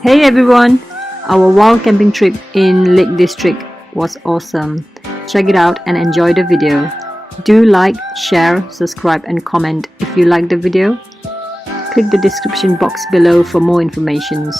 Hey everyone! Our wild camping trip in Lake District was awesome. Check it out and enjoy the video. Do like, share, subscribe and comment if you like the video. Click the description box below for more information.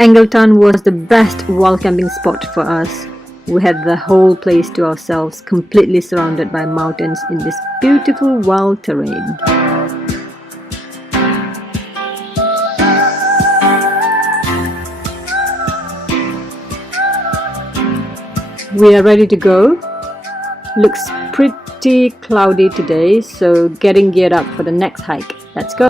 Angle Tarn was the best wild camping spot for us. We had the whole place to ourselves, completely surrounded by mountains in this beautiful wild terrain. We are ready to go. Looks pretty cloudy today, so getting geared up for the next hike. Let's go!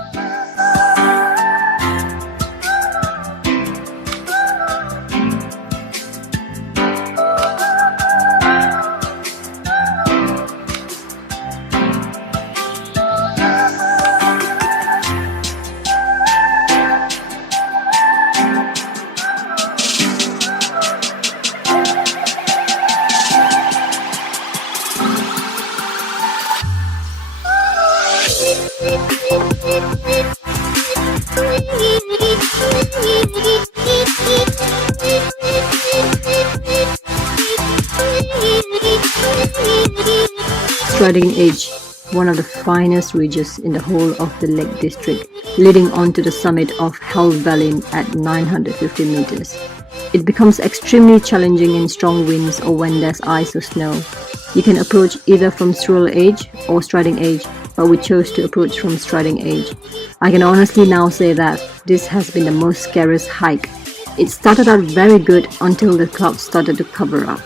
Striding Edge, one of the finest ridges in the whole of the Lake District, leading on to the summit of Helvellyn at 950 meters. It becomes extremely challenging in strong winds or when there's ice or snow. You can approach either from Striding Edge or Striding Edge, but we chose to approach from Striding Edge. I can honestly now say that this has been the most scariest hike. It started out very good until the clouds started to cover up.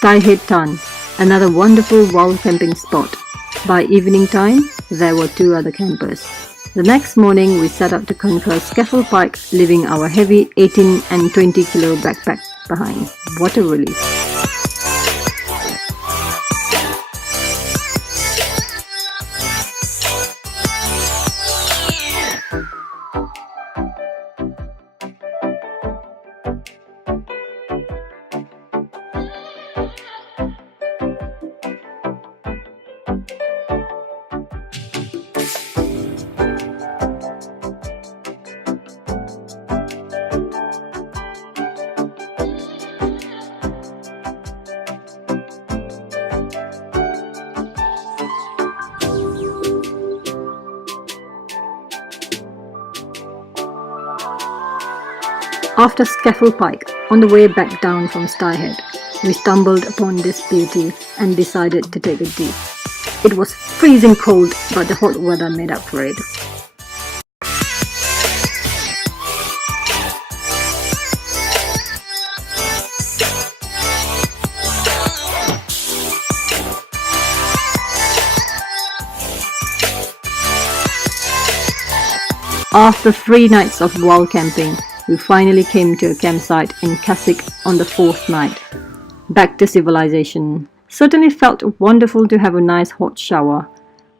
Styhead Tarn, another wonderful wild camping spot. By evening time, there were two other campers. The next morning, we set out to conquer Scafell Pike, leaving our heavy 18 and 20 kilo backpack behind. What a relief! After Scafell Pike, on the way back down from Styhead, we stumbled upon this beauty and decided to take a dip. It was freezing cold, but the hot weather made up for it. After 3 nights of wild camping, we finally came to a campsite in Keswick on the 4th night. Back to civilization. Certainly felt wonderful to have a nice hot shower.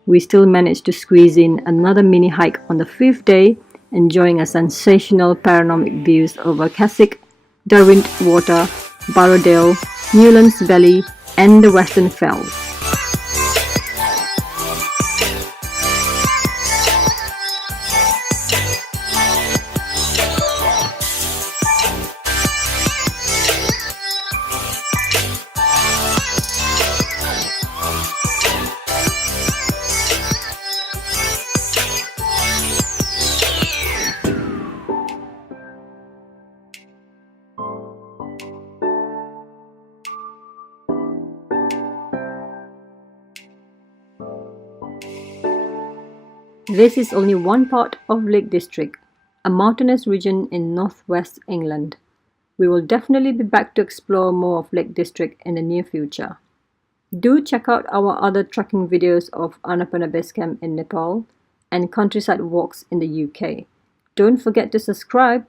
We still managed to squeeze in another mini hike on the 5th day, enjoying a sensational panoramic views over Keswick, Derwentwater, Patterdale, Newlands Valley and the Western Fells. This is only one part of Lake District, a mountainous region in northwest England. We will definitely be back to explore more of Lake District in the near future. Do check out our other trekking videos of Annapurna Base Camp in Nepal and countryside walks in the UK. Don't forget to subscribe